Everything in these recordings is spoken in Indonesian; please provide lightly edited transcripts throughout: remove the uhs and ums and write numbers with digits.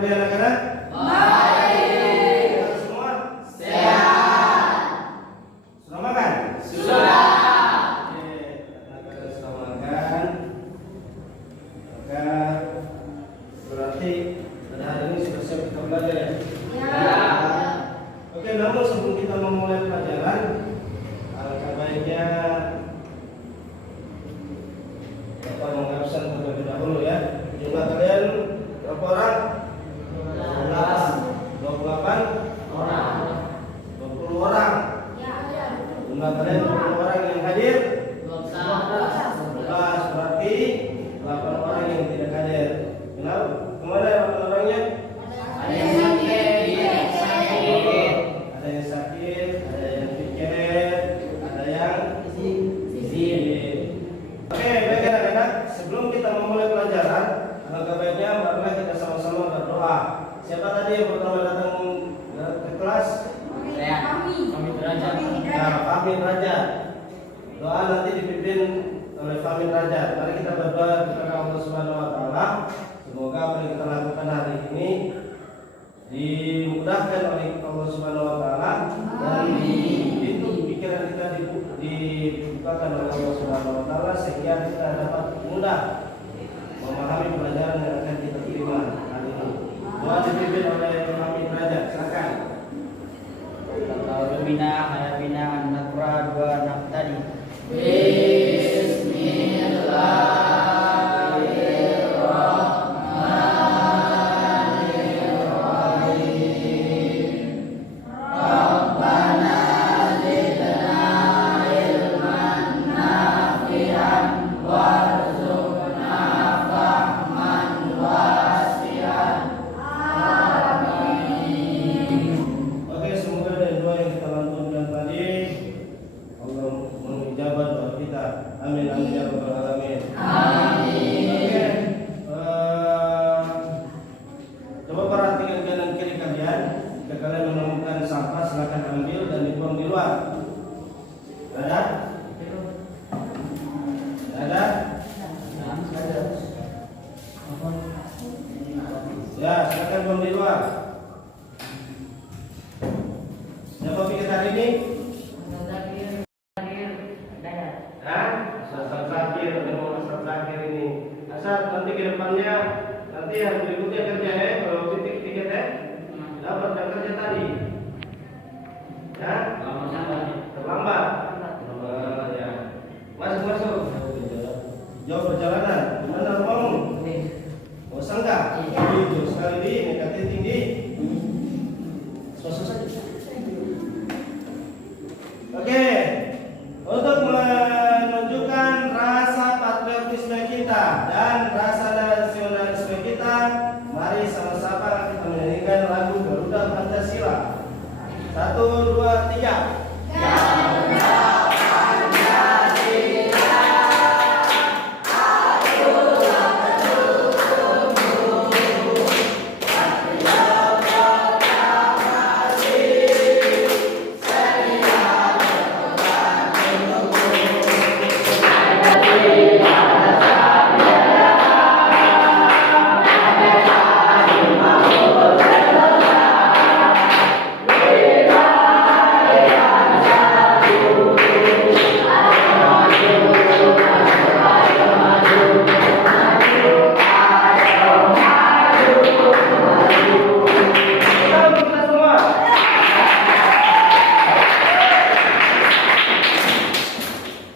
tadi anak-anak? Baik. Kita semua Sehat. sudah makan? Sudah. Oke, anak-anak sudah makan. Maka berarti pada hari ini sudah siap kita belajar ya? Ya. Oke, namun sebelum kita memulai pelajaran, alangkah baiknya Bapak mengabsen terlebih dahulu ya. Jumlah kalian berapa orang? 28 Orang. 20 orang. Ya. Jumlah kalian 20 orang yang hadir 11. berarti 8 orang yang tidak hadir. Kenapa? Kemana 8 orangnya? Ada yang sakit. Ada yang sakit, ada yang piket, ada yang izin. Oke, baik anak-anak. Sebelum kita memulai pelajaran, alangkah baiknya marilah kita sama-sama berdoa. Siapa tadi yang pertama datang ke kelas? Kami derajat. Nah, Fahmin Raja. Doa nanti dipimpin oleh Fahmin Raja. Mari kita berdoa kepada Allah Subhanahu wa taala. Semoga apa yang kita lakukan hari ini dimudahkan oleh Allah Subhanahu wa taala dan pintu pikiran kita dibukakan oleh Allah Subhanahu wa taala sehingga kita dapat mudah memahami pelajaran yang akan kita terima hari ini. Doa dipimpin oleh Fahmin Raja. Silakan. Bina hayabina an-nakra dua naftadi. Oke, semoga dari doa yang kita lantunkan tadi Allah mengijabah doa kita. Amin amin ya rabbal alamin. Oke, coba perhatikan kanan kiri kalian. Jika kalian menemukan sampah, silakan ambil dan dibuang di luar. Ada? Ada? Ya, silakan buang di luar. Siapa pikir hari ini? Asal terakhir, asal terakhir ini. Asal nanti ke depannya, nanti yang berikutnya kerja ya. Kalau titik ya, dapat yang kerja tadi. Ya, terlambat. Ya, masuk. Jauh perjalanan. Mana rumahmu? Oh, Sangka. Itu sekali di nekatnya tinggi. Selesai saja. Oke, untuk menunjukkan rasa patriotisme kita dan rasa nasionalisme kita, mari sama-sama kita menyanyikan lagu Garuda Pancasila. 1, 2, 3.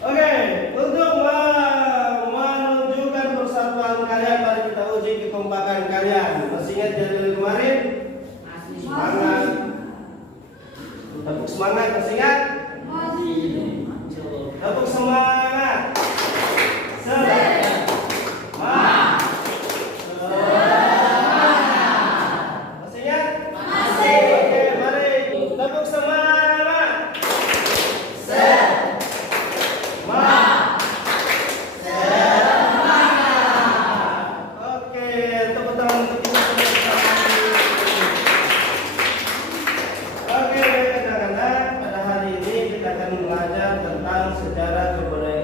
Oke, untuk menunjukkan persatuan kalian, mari kita uji kekompakan kalian. Masih ingat dari kemarin? Semangat. Tepuk semangat, masih ingat? Tepuk semangat. Masih ingat? Oke, mari tepuk semangat. Oke, tepuk tangan untuk kita semua. Oke, anak-anak, pada hari ini kita akan belajar tentang sejarah kebudayaan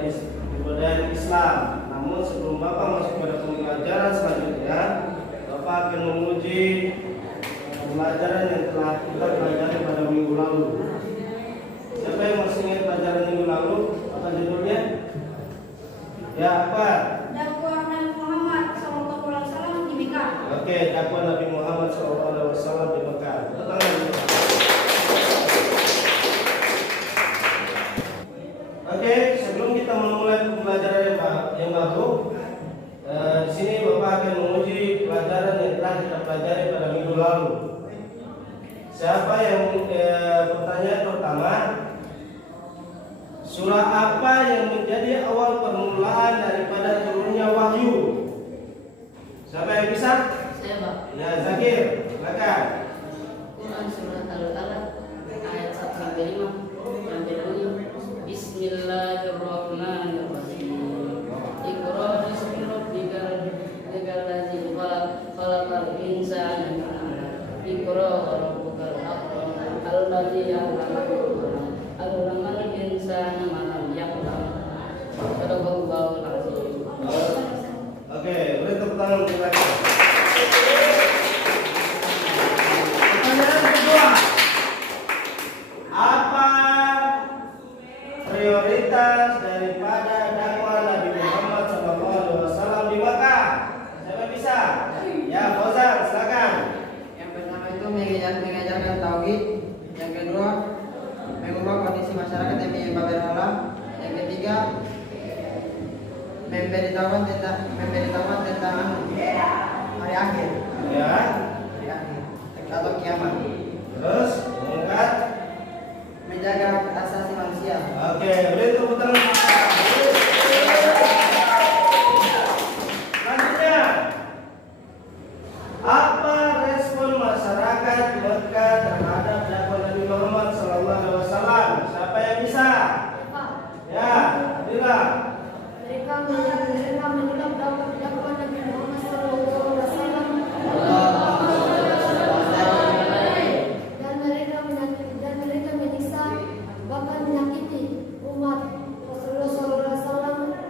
pelajaran yang telah kita pelajari pada minggu lalu. Siapa yang masih ingat pelajaran minggu lalu? Apa judulnya? Ya, apa? Dakwah Nabi Muhammad SAW di Mekah. Oke, dakwah Nabi Muhammad SAW di Mekah. Oke, sebelum kita memulai pembelajaran yang baru, di sini Bapak akan menguji pelajaran yang telah kita pelajari pada minggu lalu. Siapa yang pertanyaan pertama? Surah apa yang menjadi awal permulaan daripada turunnya wahyu? Siapa yang bisa? Saya, Pak. Ya, Zakir, silakan. Quran surat Al-Alaq ayat 1 sampai 5 yang berbunyi Bismillahirrahmanirrahim. Iqra bismi rabbikal ladzi khalaqal insana min 'alaq. Iqra wa rabbukal akram alladzi 'allamal insana ma lam ya'lam. Sadaqallahul azim. Oke, beri tepuk tangan untuk mereka. Pertanyaan kedua, apa prioritas daripada dakwah Nabi Muhammad SAW di Makkah? Siapa bisa? Ya, Fauzan, silakan. Yang pertama itu mengajarkan tauhid. Yang kedua, mengubah kondisi masyarakat yang menyembah berhala. Yang ketiga, memberitahukan tentang hari akhir. Ya. Hari akhir atau kiamat. Terus mengangkat. Menjaga hak asasi manusia. Oke, beri tepuk tangan. Selanjutnya, apa respon masyarakat Mekah terhadap dakwah Nabi Muhammad SAW? Siapa yang bisa? Ya, Adila. Mereka menolak dakwah Nabi Muhammad SAW dan mereka menyiksa bahkan menyakiti umat Rasulullah SAW,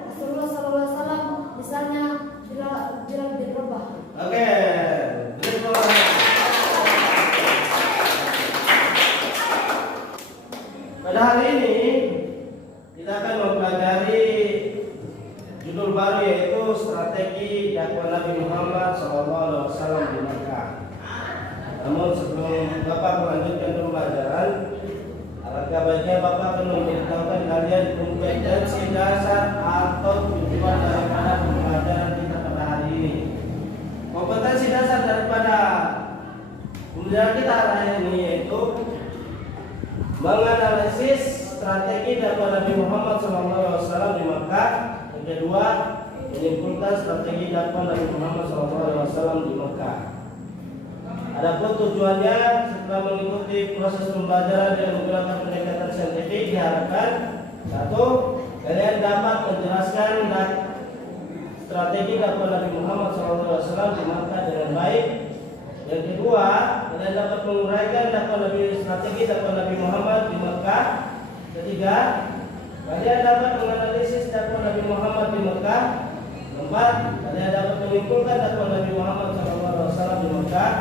misalnya Bilal bin Rabah. Oke, beri tepuk tangan. Pada hari ini kita akan mempelajari judul baru yaitu strategi dakwah Nabi Muhammad SAW di Makkah. Namun sebelum Bapak melanjutkan pembelajaran, alangkah baiknya Bapak akan memberitahukan kalian kompetensi dasar atau tujuan daripada pembelajaran kita pada hari ini. Kompetensi dasar daripada pembelajaran kita hari ini yaitu menganalisis strategi dakwah Nabi Muhammad SAW di Makkah. Yang kedua, menyimpulkan strategi dakwah Nabi Muhammad SAW di Makkah. Adapun tujuannya, setelah mengikuti proses pembelajaran dengan menggunakan pendekatan saintifik, diharapkan satu, kalian dapat menjelaskan strategi dakwah Nabi Muhammad SAW di Makkah dengan baik. Yang kedua, kalian dapat menguraikan strategi dakwah Nabi Muhammad di Makkah. Ketiga, kalian dapat menganalisis dakwah Nabi Muhammad di Makkah. Keempat, kalian dapat menyimpulkan dakwah Nabi Muhammad SAW di Makkah.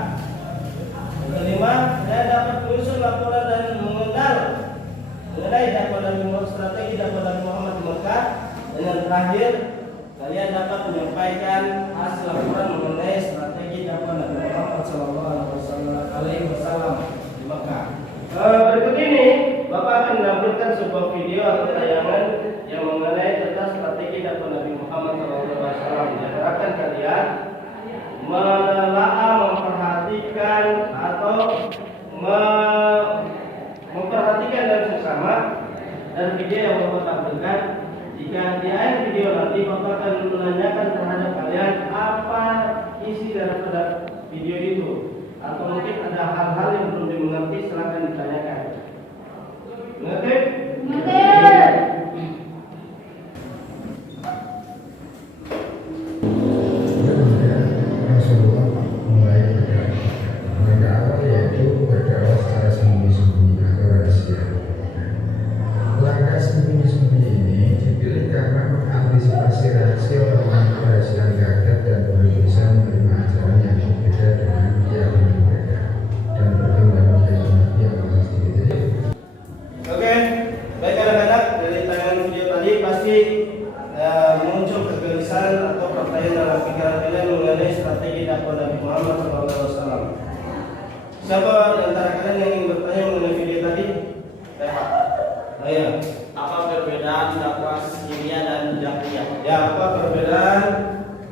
Yang kelima, kalian dapat menyusun laporan dan mengenal mengenai dakwah Nabi Muhammad, strategi dakwah Nabi Muhammad di Makkah. Dan yang terakhir, kalian dapat menyampaikan hasil laporan mengenai strategi dakwah Nabi Muhammad SAW di Makkah. Berikut ini Bapak akan menampilkan sebuah video atau tayangan yang mengenai tentang strategi dakwah Nabi Muhammad SAW. Diharapkan kalian menelaah, memperhatikan atau memperhatikan dan sesama dan video yang Bapak tampilkan. Jika di akhir video nanti Bapak akan menanyakan terhadap kalian apa isi daripada video itu, atau mungkin ada hal-hal yang belum dimengerti, silakan ditanyakan. Mengerti? Rasulullah mulai berdakwah. Berdakwah yaitu berdakwah secara sembunyi-sembunyi atau rahasia. Langkah sembunyi-sembunyi ini dipilih karena mengantisipasi reaksi orang-orang Quraisy yang kaget dan baru bisa menerima ajaran yang berbeda dengan keyakinan mereka, dan Siapa di antara kalian yang ingin bertanya mengenai video tadi? Ayo. Apa perbedaan dakwah Syria dan Jahriyah? Ya, apa perbedaan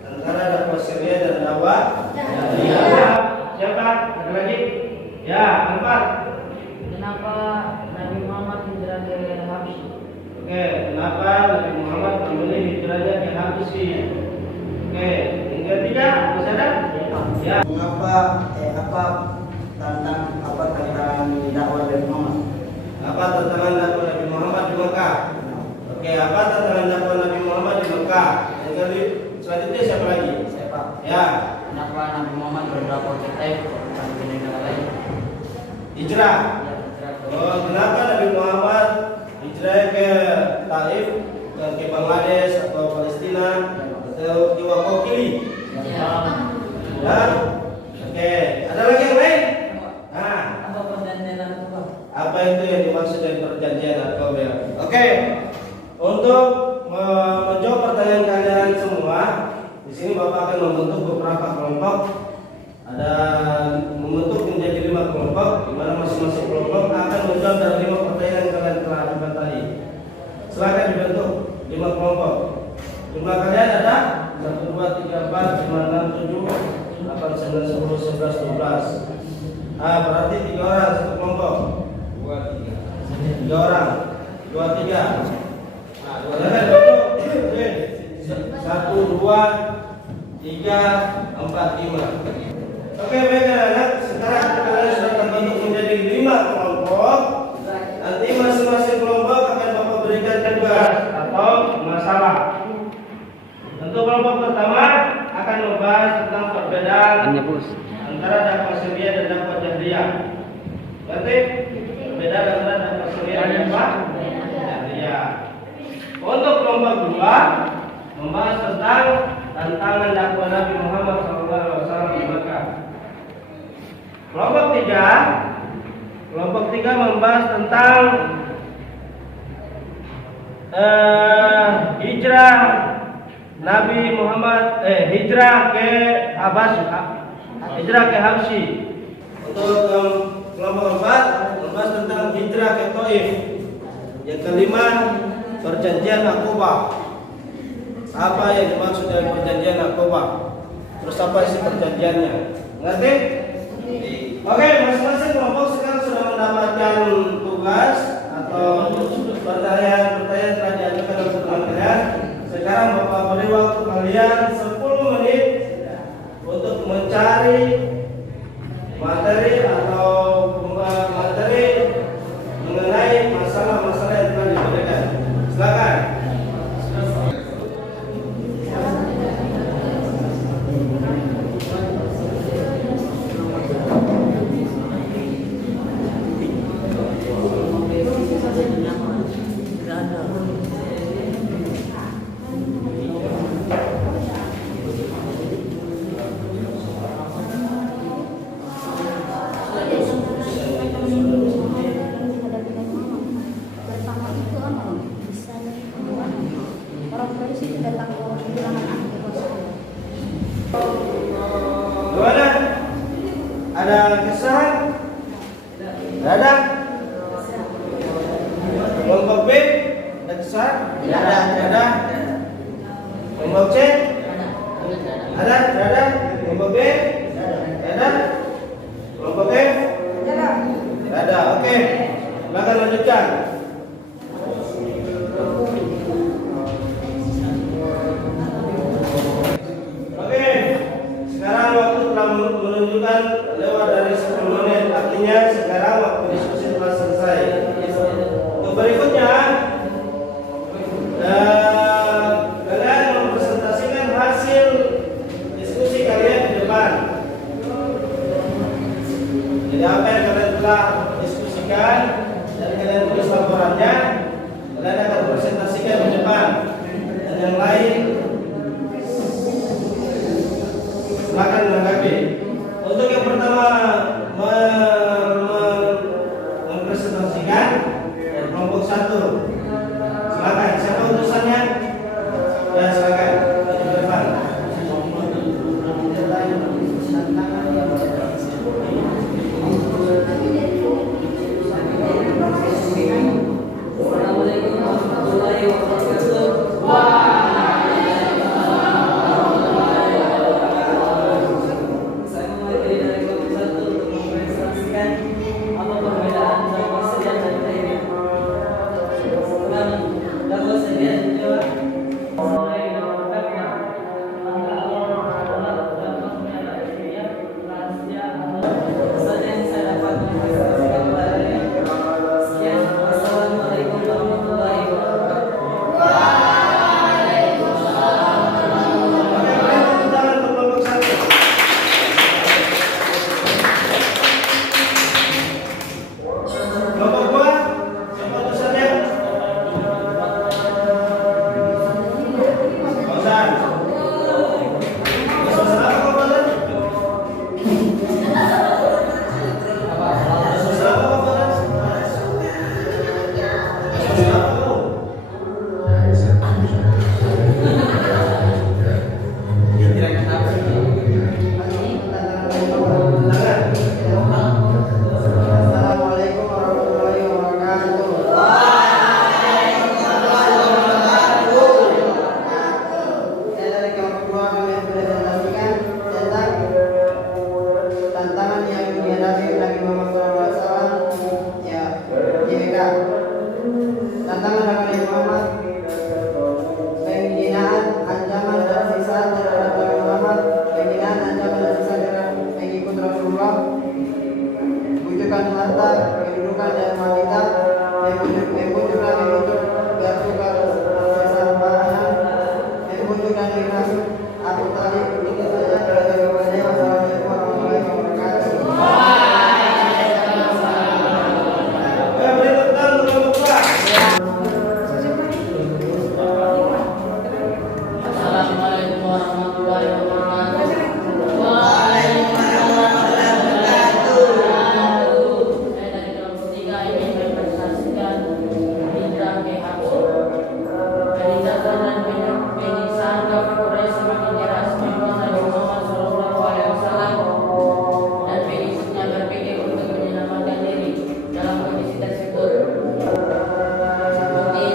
antara dakwah Syria dan dakwah Jahriyah? Siapa? Ada lagi? Ya, empat. Kenapa Nabi Muhammad hijrah ke Habsyi? Oke, kenapa Nabi Muhammad memilih hijrahnya ke Habsyi? Oke, yang ketiga, masih ada? Ya. Apa tentang dakwah Nabi Muhammad? Apa tantangan dakwah Nabi Muhammad di Mekah? Oke, apa tantangan dakwah Nabi Muhammad di Mekah? Yang kali selanjutnya siapa lagi? Siapa? Ya, Kenapa Nabi Muhammad berdakwah ke Taif bukan ke negara lain? hijrah. Ya, hijrah ke Oh, kenapa Nabi Muhammad hijrah ke Taif, ke Bangladesh atau Palestina atau ke Wakokili? Ya. Oke, ada lagi yang lain? Nah, Apa perjanjian Aqabah? apa itu yang dimaksud dari perjanjian Aqabah? Oke, untuk menjawab pertanyaan kalian semua, di sini Bapak akan membentuk beberapa kelompok. Ada membentuk menjadi 5 kelompok, di mana masing-masing kelompok akan menjawab dari 5 pertanyaan yang kalian telah ajukan tadi. Silakan dibentuk 5 kelompok. Jumlah kalian ada 1, 2, 3, 4, 5, 6, 7, 8, 9, 10, 11, 12. Ah, berarti 3 orang satu kelompok. 3 orang. 2, 3. Nah, 2 orang bentuk. 1, 2, 3, 4, 5. Oke, baik anak-anak. Sekarang kalian sudah terbentuk menjadi 5 kelompok. Nanti masing-masing kelompok akan Bapak berikan tugas atau masalah. Untuk kelompok pertama akan membahas tentang perbedaan antara dakwah Syria dan dakwah Jahriyah. Berarti perbedaan antara dakwah Syria dan dakwah Jahriyah. Untuk kelompok kedua membahas tentang tantangan dakwah Nabi Muhammad SAW di Mekah. Kelompok tiga membahas tentang hijrah Nabi Muhammad hijrah ke Habsyi. Untuk kelompok keempat membahas tentang hijrah ke Taif. Yang kelima, perjanjian Aqabah. Apa yang dimaksud dari perjanjian Aqabah? Terus apa isi perjanjiannya? Ngerti? Oke, masing-masing kelompok sekarang sudah mendapatkan tugas atau pertanyaan-pertanyaan telah diajukan oleh teman kalian. Sekarang Bapak beri waktu kalian 10 menit untuk mencari materi atau materi mengenai masalah-masalah yang telah diberikan. Silakan. Pertama itu apa? Bisa orang polisi datang ke bilangan akhir maksudnya. Gimana? Ada kesan? Tidak ada? Kelompok B? Ada kesan? Tidak ada. Kelompok C? Ada? Tidak ada? Kelompok B? Tidak ada? Kelompok E? Tidak ada. Oke. Silakan lanjutkan. Oke. Sekarang waktu telah menunjukkan lewat dari 10 menit. Artinya sekarang waktu diskusi telah selesai. Untuk berikutnya, kalian mempresentasikan hasil diskusi kalian di depan. Jadi apa yang kalian telah diskusikan dan kalian tulis laporannya, kalian akan presentasikan di depan. Dan yang lain silakan menanggapi. Untuk yang pertama mempresentasikan kelompok 1. Silakan. Siapa utusannya? Ya, silakan. Di depan. tata kedudukan dan wanita membujuk biar suka kesabaran membujuk dan masuk Abu Talib. Itu saja jawabannya. Wassalamualaikum warahmatullahi wabarakatuh. Beri tepuk tangan untuk Bapak. Assalamualaikum warahmatullahi wabarakatuh. Saya dari kelompok 3 ingin mempresentasikan Indra K. Hapsu. Peningkatan dan penyiksaan kafir Quraisy semakin deras menguasai Muhammad Shallallahu Alaihi Wasallam dan pengikutnya berpikir untuk menyelamatkan diri dalam kondisi tersebut. Mungkin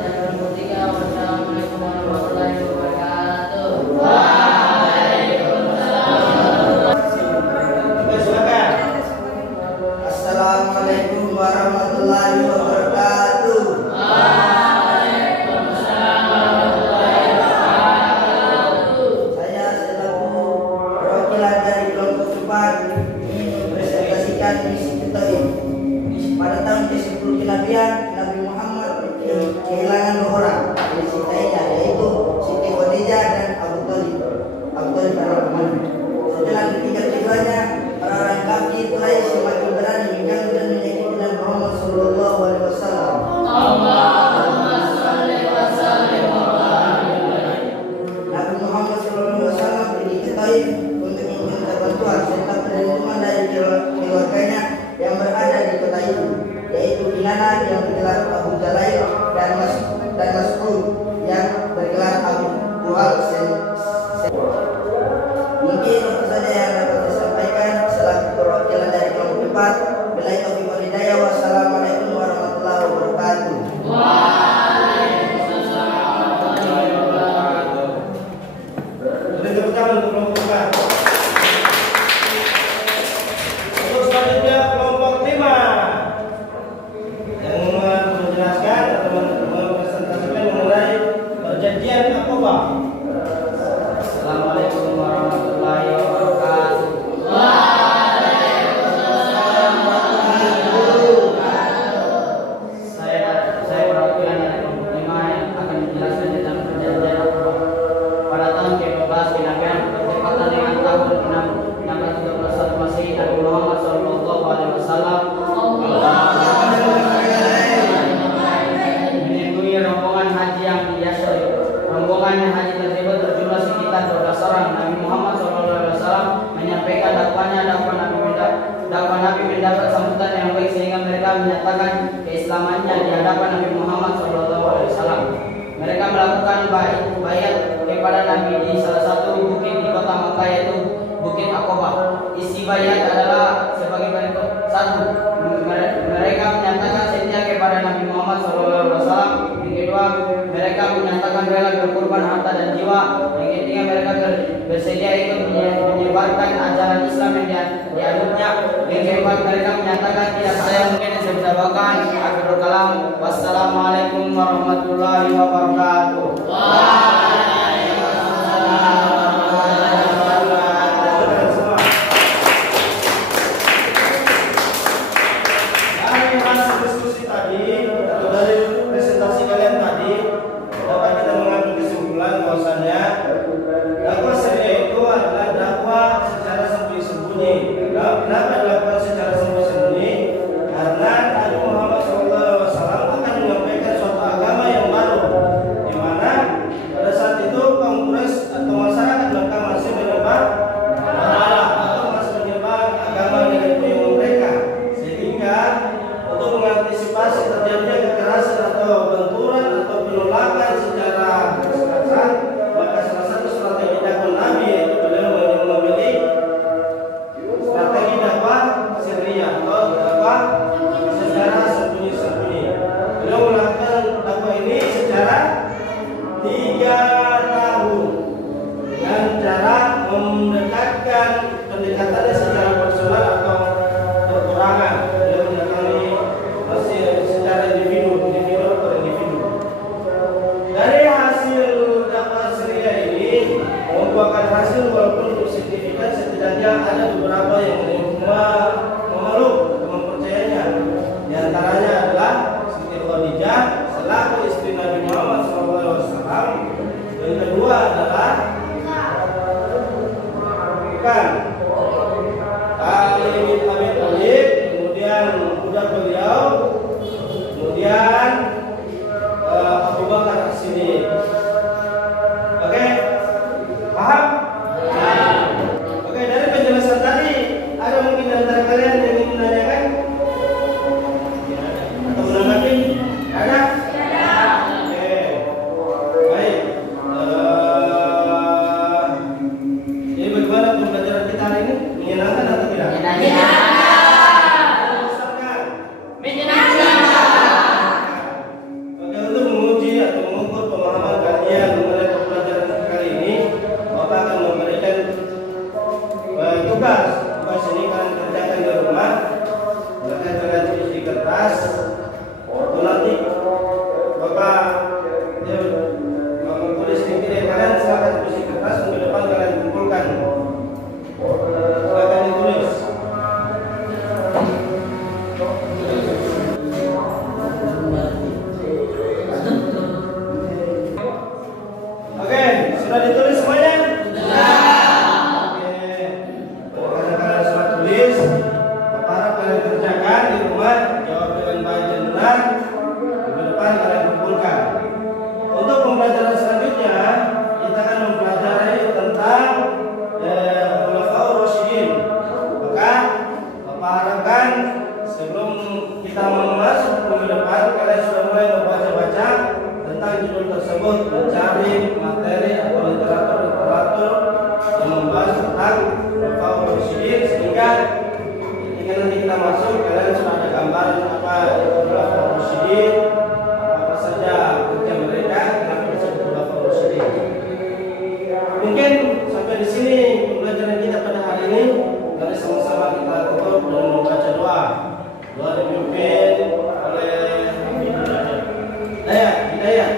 dan kelompok 3. Wassalamualaikum warahmatullahi wabarakatuh. Silakan. Assalamualaikum warahmatullahi wabarakatuh. Saya selaku perwakilan dari kelompok 4 ingin mempresentasikan misi kita ini. Pada tahun ke-10 kenabian, Nabi Muhammad kehilangan 2 orang dari sitainya, yaitu Siti Khadijah dan Abu Talib anak-anaknya. Setelah ditinggal keduanya, orang-orang kafir Quraisy semakin berani mengganggu dan menyakiti Nabi Muhammad Shallallahu Alaihi Wasallam. Nabi Muhammad Shallallahu Alaihi Wasallam pergi ke Taif untuk meminta bantuan serta perlindungan dari keluarganya yang berada di kota itu, yaitu Kinana yang bergelar Abu Jalail dan Mas'ud yang bergelar Abu Buhal. Mungkin itu saja yang dapat saya sampaikan selaku perwakilan dari kelompok 4. Billahi taufiq wal hidayah. Wassalamualaikum warahmatullahi wabarakatuh. Beri tepuk tangan untuk kelompok 4. Untuk selanjutnya kelompok 5 yang menjelaskan atau mempresentasikan mengenai perjanjian Aqabah. Assalamualaikum warahmatullahi wabarakatuh. Saya perwakilan dari kelompok 5 yang akan menjelaskan tentang perjanjian Aqabah. Pada tahun ke-12 kenabian bertepatan dengan tahun 631 Masehi, Nabi Muhammad Shallallahu Alaihi Wasallam menemui rombongan haji yang di Yasrib. Rombongan haji tersebut berjumlah sekitar 12 orang. Nabi Muhammad SAW menyampaikan dakwahnya. Dakwah Nabi mendapat sambutan yang baik sehingga mereka menyatakan keislamannya di hadapan Nabi Muhammad SAW. Mereka melakukan baiat kepada Nabi di salah satu bukit di kota Makkah, yaitu Bukit Aqabah. Isi baiat adalah sebagai berikut: 1. Mereka menyatakan setia kepada Nabi Muhammad SAW. Yang kedua, mereka menyatakan rela berkorban harta dan jiwa. Yang ketiga, mereka bersedia ikut menyebarkan ajaran Islam yang dianutnya. Yang keempat, mereka menyatakan tidak. Saya mungkin yang saya bisa bawakan. Akhirul kalam. Wassalamualaikum warahmatullahi wabarakatuh. Dari hasil diskusi tadi atau dari presentasi kalian tadi, dapat kita mengambil kesimpulan bahwasanya dakwah syariah itu adalah dakwah secara sembunyi-sembunyi. Kenapa dilakukan secara sembunyi-sembunyi? Karena Nabi Muhammad SAW akan menyampaikan suatu agama yang baru, di mana pada saat itu kaum Quraisy atau masyarakat Mekah masih menyembah berhala atau masih menyembah agama nenek moyang mereka, sehingga untuk mengantisipasi terjadinya kekerasan atau benturan atau penolakan secara keras, maka salah satu strategi dakwah Nabi yaitu beliau memilih strategi dakwah syariah atau dakwah secara sembunyi-sembunyi. Beliau melakukan dakwah ini secara 3 tahun dengan cara mendekatkan pendekatannya secara personal atau perorangan. Beliau mendatangi masih secara individu per individu. Dari hasil dakwah syariah ini membuahkan hasil walaupun untuk signifikan, setidaknya ada beberapa yang memeluk Bukan. Ali bin Abi Thalib, kemudian budak beliau, kemudian Abu Bakar As-Siddiq. Oke, paham? Oke, dari penjelasan tadi, ada mungkin antara kalian yang ingin menanyakan atau menanggapi? Ada? Oke, baik. Jadi bagaimana pembelajaran kita hari ini? Menyenangkan atau tidak? Oke, untuk menguji atau mengukur pemahaman kalian mengenai pembelajaran kali ini, Bapak akan memberikan tugas ini kalian kerjakan di rumah. Kalian tulis di kertas. Itu nanti Bapak tulis di kiri kalian, silakan tulis di kertas. Minggu depan kalian kumpulkan. Silakan ditulis. Oke, sudah ditulis semuanya? Oke. Karena kalian sudah tulis, Bapak harap kalian kerjakan di rumah, jawab dengan baik dan benar. Minggu depan kalian kumpulkan. Untuk pembelajaran selanjutnya, kita akan mempelajari tentang Khulafaur Rasyidin. Maka Bapak harapkan sebelum kita masuk minggu depan, kalian sudah mulai membaca-baca tentang judul tersebut, mencari materi atau literatur yang membahas tentang Khulafaur Rasyidin, sehingga ketika nanti kita masuk kalian sudah ada gambaran apa itu Khulafaur Rasyidin, apa saja kerja mereka, kenapa disebut Khulafaur Rasyidin. Mungkin sampai di sini pembelajaran kita pada hari ini. Mari sama-sama kita tutup dengan membaca doa. Doa dipimpin oleh Hidayat.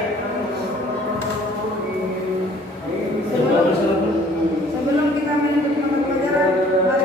Sebelum kita melanjutkan pelajaran, mari